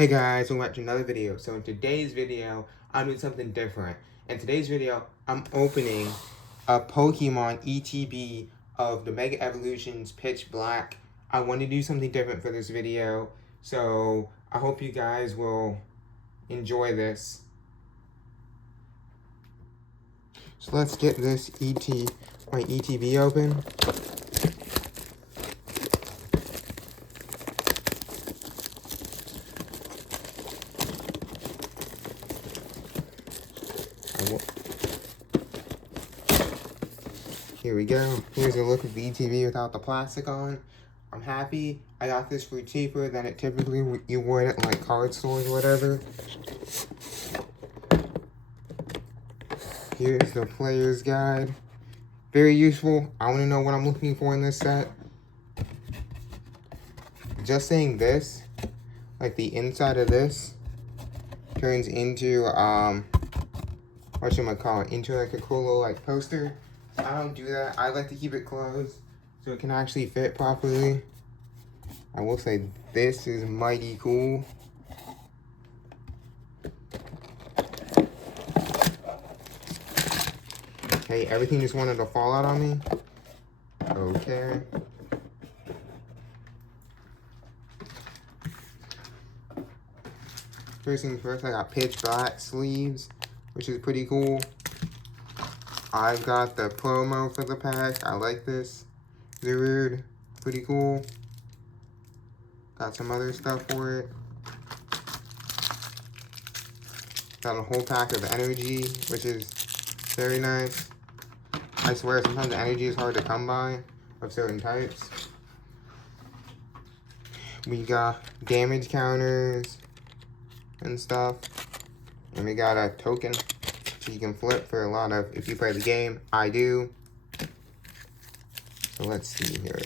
Hey guys, welcome back to another video. So in today's video, I'm doing something different. In today's video, I'm opening a Pokemon ETB of the Mega Evolutions Pitch Black. I want to do something different for this video, so I hope you guys will enjoy this. So let's get this my ETB open. Here we go. Here's a look of the ETB without the plastic on. I'm happy. I got this for cheaper than it typically you would at like card stores or whatever. Here's the player's guide. Very useful. I want to know what I'm looking for in this set. Just saying this, like the inside of this, turns into whatchamacallit, into like a cool little like poster. I don't do that. I like to keep it closed so it can actually fit properly. I will say this is mighty cool. Okay, everything just wanted to fall out on me. Okay. First things first, I got pitch black sleeves, which is pretty cool. I've got the promo for the pack. I like this. Weird, pretty cool. Got some other stuff for it. Got a whole pack of energy, which is very nice. I swear sometimes the energy is hard to come by of certain types. We got damage counters and stuff. And we got a token so you can flip for a lot of, if you play the game. I do. So let's see here.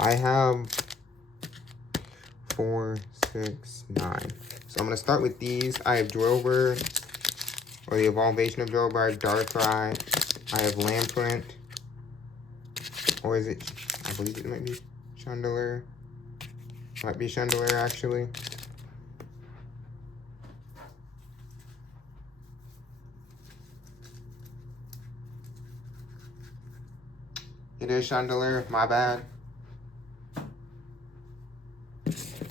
I have 4, 6, 9. So I'm gonna start with these. I have Drover, or the evolution of Drover. I have Darkrai. I have Lamprint. Or is it, I believe it might be Chandelure. Might be Chandelure, actually. It is Chandelure, my bad.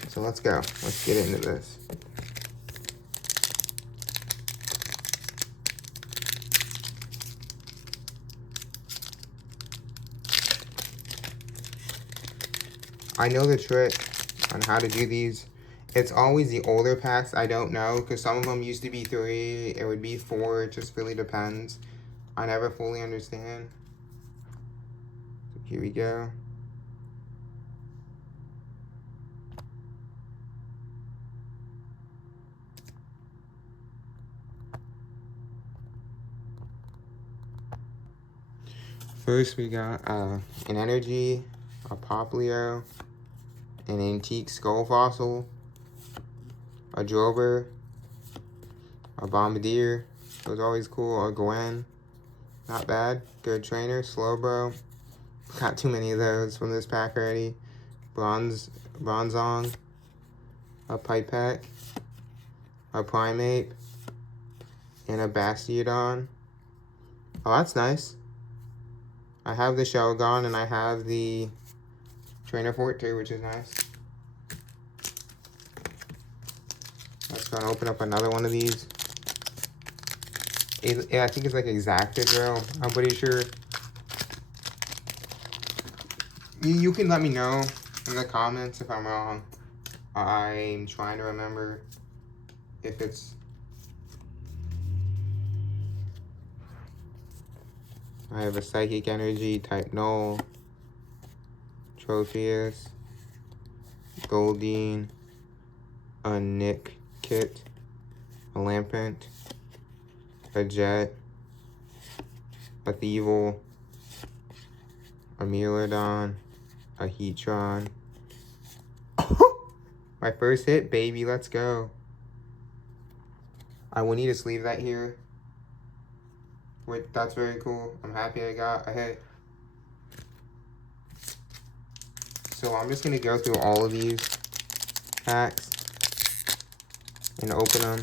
So let's go. Let's get into this. I know the trick on how to do these. It's always the older packs I don't know, because some of them used to be 3, it would be 4, it just really depends. I never fully understand. So here we go. First we got an energy, a Poplio, an antique skull fossil, a Drover, a Bombardier, was always cool, a Gwen, not bad, good trainer, Slowbro, got too many of those from this pack already, Bronzong, a Pipette, a Primeape, and a Bastiodon. Oh, that's nice. I have the Shelgon and I have the Trainer Fort too, which is nice. Let's go and open up another one of these. Yeah, I think it's like Exacta Drill. I'm pretty sure. You can let me know in the comments if I'm wrong. I'm trying to remember if it's... I have a Psychic Energy type Null, Trophius, Goldeen, a Nick Kit, a Lampent, a Jet, a Thievul, a Megalodon, a Heatron. My first hit, baby. Let's go. I will need to sleeve that here. Wait, that's very cool. I'm happy I got a hit. So I'm just going to go through all of these packs and open them.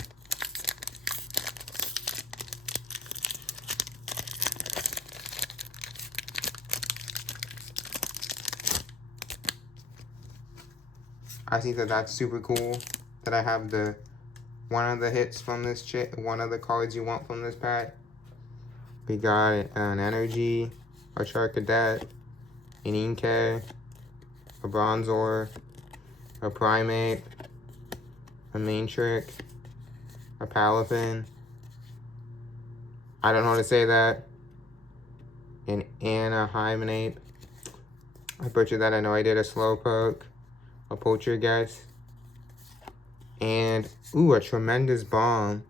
I think that that's super cool that I have the one of the hits from this one of the cards you want from this pack. We got an Energy, a Charcadet, an Inkay, a Bronzor, a Primate, a Main-Trick, a Palafin. I don't know how to say that. An Anahymenape. I butchered that. I know I did. A Slowpoke, a Poltergeist, and ooh, a Tremendous Bomb.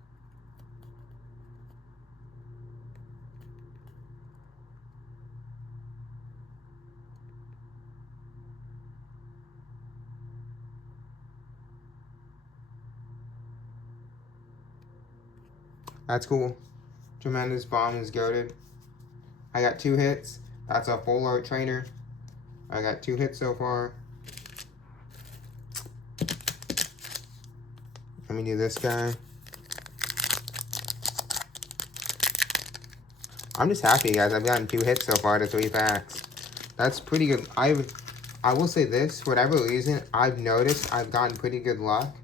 That's cool. Tremendous Bomb is goated. I got 2 hits. That's a full art trainer. I got 2 hits so far. Let me do this guy. I'm just happy, guys. I've gotten 2 hits so far to 3 packs. That's pretty good. I will say this, for whatever reason, I've noticed I've gotten pretty good luck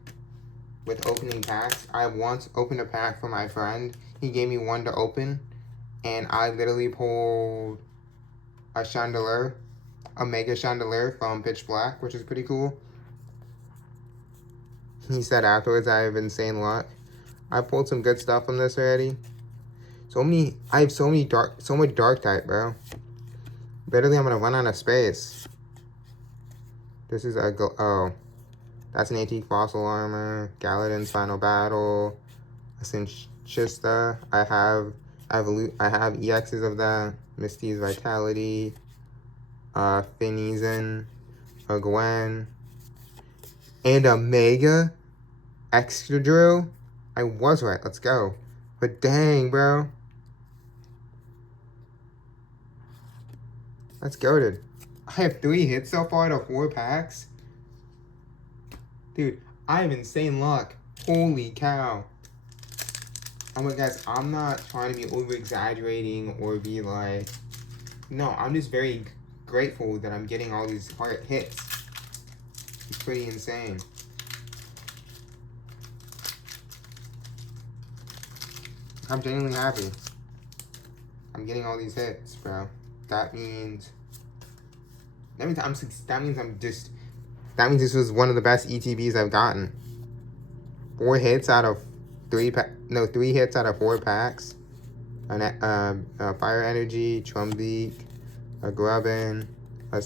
with opening packs. I once opened a pack for my friend. He gave me one to open, and I literally pulled a Chandelier, a Mega Chandelier from Pitch Black, which is pretty cool. He said afterwards I have insane luck. I pulled some good stuff from this already. I have so much dark type, bro. Literally, I'm gonna run out of space. This is that's an antique fossil armor. Galadin's Final Battle. A Cinchista. I have EXs of that. Misty's Vitality. Finneason. A Gwen. And a Mega Excadrill. I was right. Let's go. But dang, bro. That's goated. I have 3 hits so far out of 4 packs. Dude, I have insane luck. Holy cow. Oh my guys, I'm not trying to be over exaggerating or be like, no, I'm just very grateful that I'm getting all these hard hits. It's pretty insane. I'm genuinely happy. I'm getting all these hits, bro. That means this was one of the best ETBs I've gotten. 3 hits out of 4 packs. A Fire Energy, Trumbeak, a Grubbin, a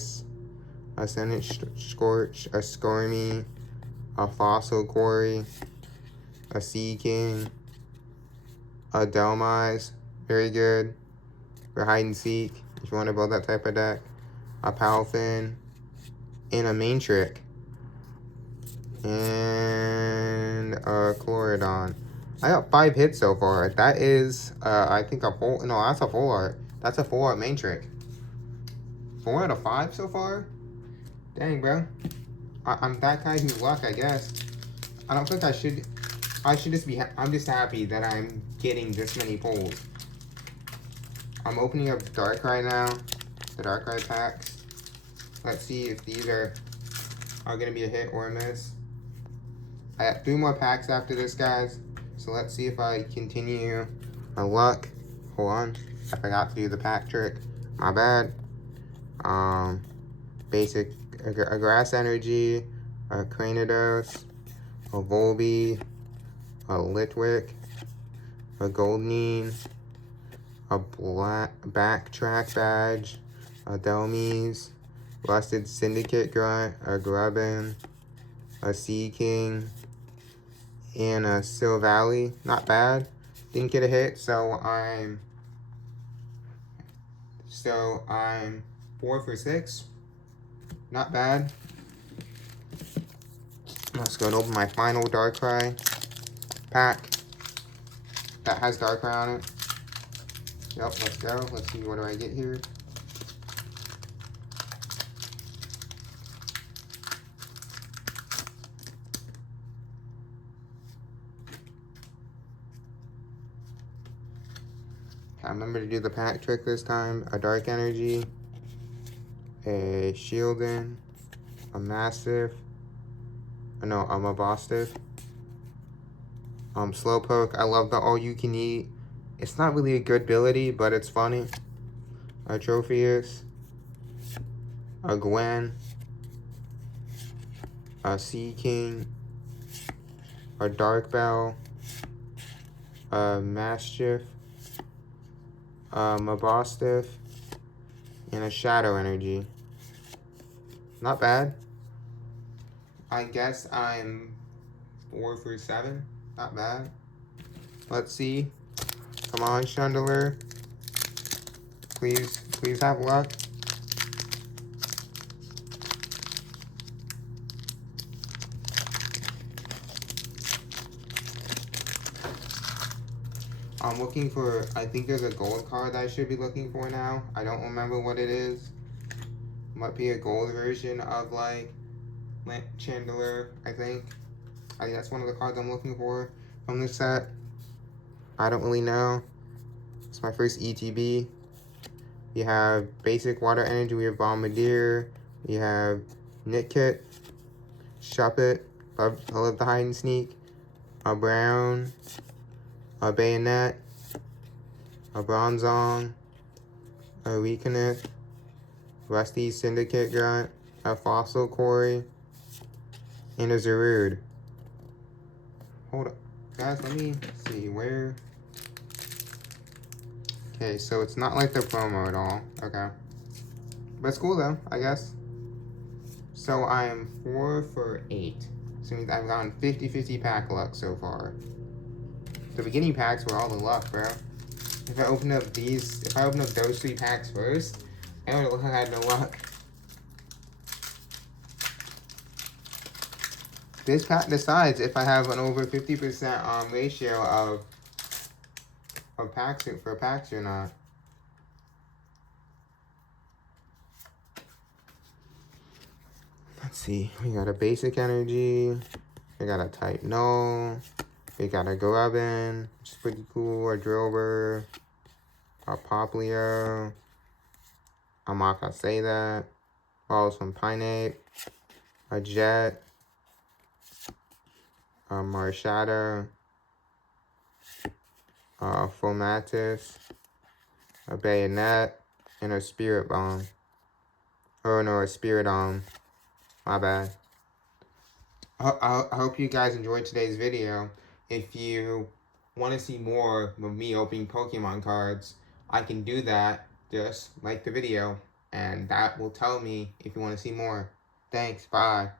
Senate Scorch, a Skormy, a Fossil Quarry, a Sea King, a Delmise, very good for hide and seek if you want to build that type of deck. A Palafin, and a Main-Trick, and a Chlorodon. I got 5 hits so far. That is, I think that's a full art. That's a full art Main-Trick. 4 out of 5 so far? Dang, bro. I'm that guy who's luck, I guess. I don't think I should just be, I'm just happy that I'm getting this many pulls. I'm opening up Darkrai now, the Darkrai packs. Let's see if these are gonna be a hit or a miss. I have 3 more packs after this, guys. So let's see if I continue my luck. Hold on, I forgot to do the pack trick. My bad. Basic, a Grass Energy, a Cranidos, a Volby, a Litwick, a Goldeen, a Backtrack Badge, a Delmise, Rusted Syndicate Grunt, a Grubbin, a Sea King, and a Silvally. Not bad. Didn't get a hit, so I'm 4 for 6. Not bad. Let's go and open my final Darkrai pack that has Darkrai on it. Yep, let's go. Let's see, what do I get here? I remember to do the pack trick this time. A Dark Energy, a Shieldon, a Mastiff, a Mastiff, Slowpoke. I love the all-you-can-eat. It's not really a good ability, but it's funny. A Trophius, a Gwen, a Sea King, a Dark Bell, a Mastiff, a Mastiff, and a Shadow Energy. Not bad. I guess I'm 4 for 7. Not bad. Let's see. Come on, Chandelier. Please have luck. I'm looking for, I think there's a gold card that I should be looking for now. I don't remember what it is. Might be a gold version of like Chandelier, I think. That's one of the cards I'm looking for from this set. I don't really know. It's my first ETB. We have basic water energy. We have Bombardier. We have Nitkit, Shuppet. I love the hide and sneak. A Brown, a Bayonet, a Bronzong, a Weakeneth, Rusty Syndicate Grunt, a Fossil Quarry, and a Zarude. Hold up, guys, let me see where. Okay, so it's not like the promo at all. Okay. But it's cool though, I guess. So I'm 4 for 8. So means I've gotten 50-50 pack luck so far. The beginning packs were all the luck, bro. If I open up those 3 packs first, I would have had no luck. This pack decides if I have an over 50% ratio of packs for packs or not. Let's see. We got a basic energy. We got a type null. We got a Grubbin, which is pretty cool. A Drillbur. A Poplio. I'm not gonna say that. Balls from Pineape. A Jet. A Marshadow. A Fomatis. A Bayonet. And a Spirit Bomb. Oh no, a Spirit my bad. I hope you guys enjoyed today's video. If you want to see more of me opening Pokemon cards, I can do that. Just like the video, and that will tell me if you want to see more. Thanks, bye.